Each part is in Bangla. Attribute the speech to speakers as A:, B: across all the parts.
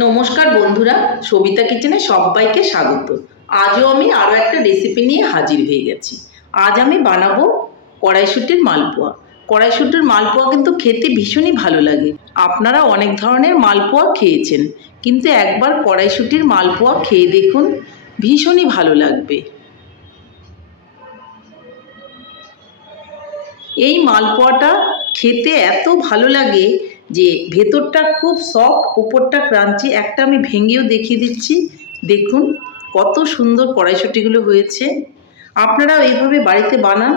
A: নমস্কার বন্ধুরা, সবিতা কিচেনে সবাইকে স্বাগত। আজও আমি আরও একটা রেসিপি নিয়ে হাজির হয়ে গেছি। আজ আমি বানাবো কড়াইশুটির মালপোয়া। কড়াইশুটির মালপোয়া কিন্তু খেতে ভীষণই ভালো লাগে। আপনারা অনেক ধরনের মালপোয়া খেয়েছেন, কিন্তু একবার কড়াইশুটির মালপোয়া খেয়ে দেখুন, ভীষণই ভালো লাগবে। এই মালপোয়াটা খেতে এত ভালো লাগে যে ভেতরটা খুব সফট উপরটা ক্রাঞ্চি, একটা আমি ভেঙেও দেখিয়ে দিচ্ছি। দেখুন কত সুন্দর কড়াইশুটিগুলো হয়েছে। আপনারাও এইভাবে বাড়িতে বানান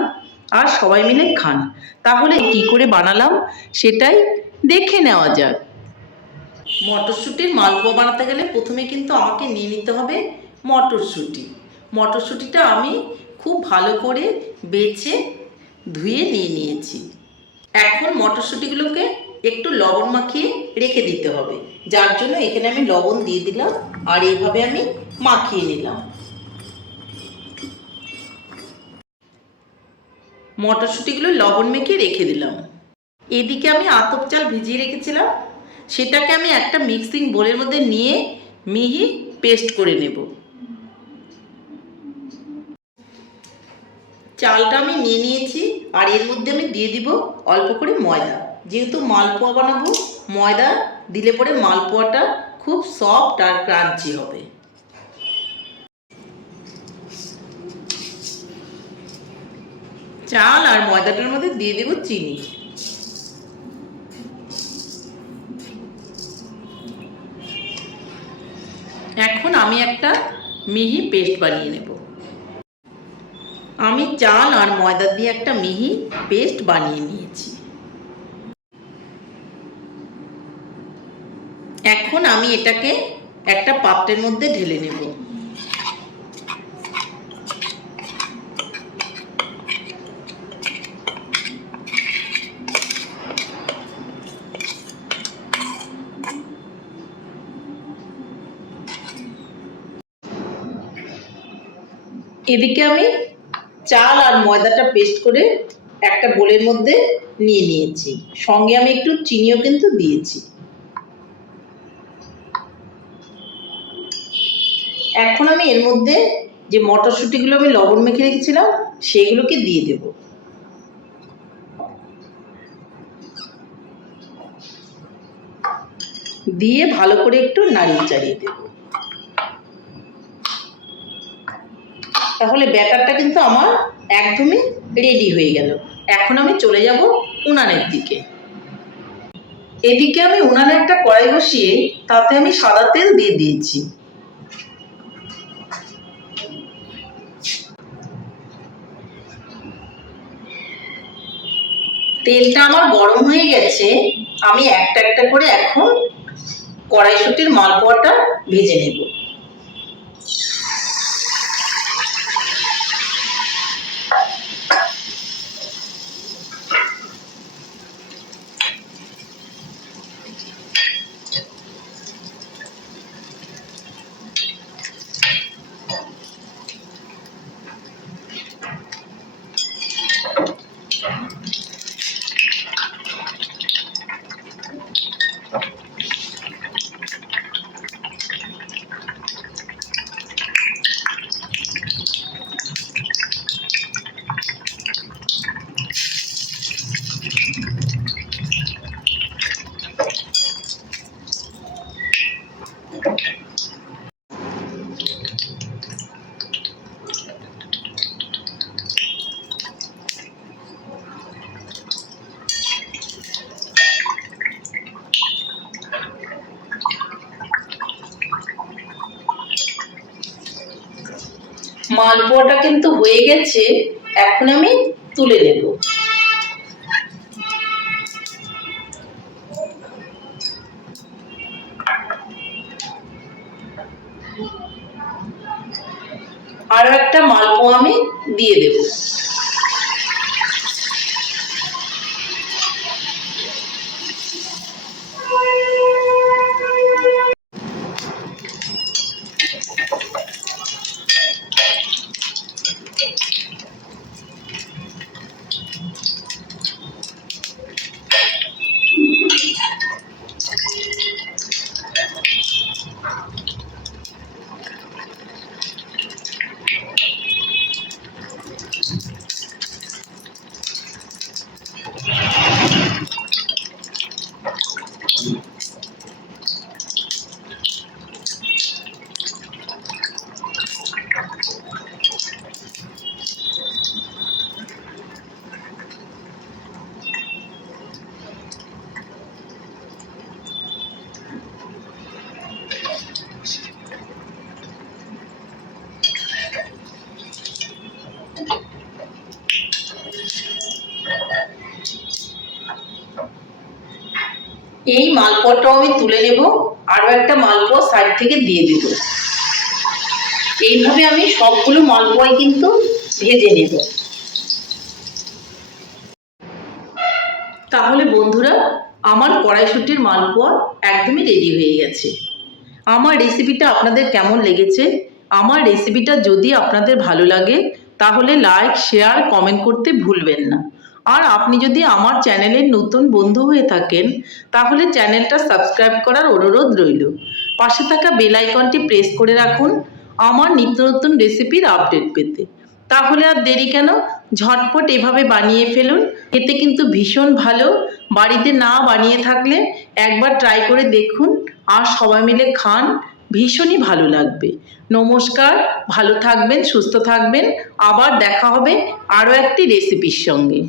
A: আর সবাই মিলে খান। তাহলে কি করে বানালাম সেটাই দেখে নেওয়া যাক। মটরশুঁটির মালপোয়া বানাতে গেলে প্রথমে কিন্তু আমাকে নিয়ে নিতে হবে মটরশুঁটি। মটরশুঁটিটা আমি খুব ভালো করে বেছে ধুয়ে নিয়ে নিয়েছি। এখন মটরশুঁটিগুলোকে একটু লবণ মাখিয়ে রেখে দিতে হবে। যার জন্য এখানে আমি লবণ দিয়ে দিলাম আর এইভাবে আমি মাখিয়ে নিলাম। মটরশুঁটিগুলো লবণ মেখে রেখে দিলাম। এদিকে আমি আতপ চাল ভিজিয়ে রেখেছিলাম। সেটাকে আমি একটা মিক্সিং বোলের মধ্যে নিয়ে মিহি পেস্ট করে নেব। চালটা আমি নিয়ে নিয়েছি আর এর মধ্যে আমি দিয়ে দিব অল্প করে ময়দা। যেহেতু মালপোয়া বানাবো, ময়দা দিলে পরে মালপোয়াটা খুব সফট আর ক্রাঞ্চি হবে। চাল আর ময়দাটার মধ্যে দিয়ে দেব চিনি। এখন আমি একটা মিহি পেস্ট বানিয়ে নেব। আমি চাল আর ময়দা দিয়ে একটা মিহি পেস্ট বানিয়ে নিয়েছি। এখন আমি এটাকে একটা পাত্রের মধ্যে ঢেলে নেব। এদিকে আমি চাল আর ময়দাটা পেস্ট করে একটা বোলের মধ্যে নিয়ে নিয়েছি। সঙ্গে আমি একটু চিনিও কিন্তু দিয়েছি। এখন আমি এর মধ্যে যে মটরশুঁটিগুলো আমি লবণ মেখে রেখেছিলাম, সেইগুলোকে দিয়ে দেব। দিয়ে ভালো করে একটু নাড়িয়ে চাড়িয়ে দেব। তাহলে ব্যাটারটা কিন্তু আমার একদমই রেডি হয়ে গেল। এখন আমি চলে যাব উনানের দিকে। এদিকে আমি উনানে একটা কড়াই বসিয়ে তাতে আমি সাদা তেল দিয়ে দিয়েছি। তেলটা আমার গরম হয়ে গেছে আমি একটা একটা করে এখন কড়াইশুটির মালপোয়াটা ভেজে নেব। মালপোয়াটা কিন্তু হয়ে গেছে এখন আমি তুলে নেব। আরও একটা মালপোয়া আমি দিয়ে দেব। এই মালপোয়াটাও আমি তুলে নেব, আরও একটা মালপোয়া সাইড থেকে দিয়ে দেব। এইভাবে আমি সবগুলো মালপোয়াই কিন্তু ভেজে নেব। তাহলে বন্ধুরা, আমার কড়াইশুটির মালপোয়া একদমই রেডি হয়ে গেছে। আমার রেসিপিটা আপনাদের কেমন লেগেছে? আমার রেসিপিটা যদি আপনাদের ভালো লাগে, তাহলে লাইক শেয়ার কমেন্ট করতে ভুলবেন না। আর আপনি যদি আমার চ্যানেলের নতুন বন্ধু হয়ে থাকেন, তাহলে চ্যানেলটা সাবস্ক্রাইব করার অনুরোধ রইল। পাশে থাকা বেল আইকনটি প্রেস করে রাখুন আমার নিত্য নতুন রেসিপির আপডেট পেতে। তাহলে আর দেরি কেন? ঝটপট এভাবে বানিয়ে ফেলুন। এতে কিন্তু ভীষণ ভালো। বাড়িতে না বানিয়ে থাকলে একবার ট্রাই করে দেখুন আর সবাই মিলে খান। ভীষণই ভালো লাগবে। নমস্কার, ভালো থাকবেন, সুস্থ থাকবেন। আবার দেখা হবে আরও একটি রেসিপির সঙ্গে।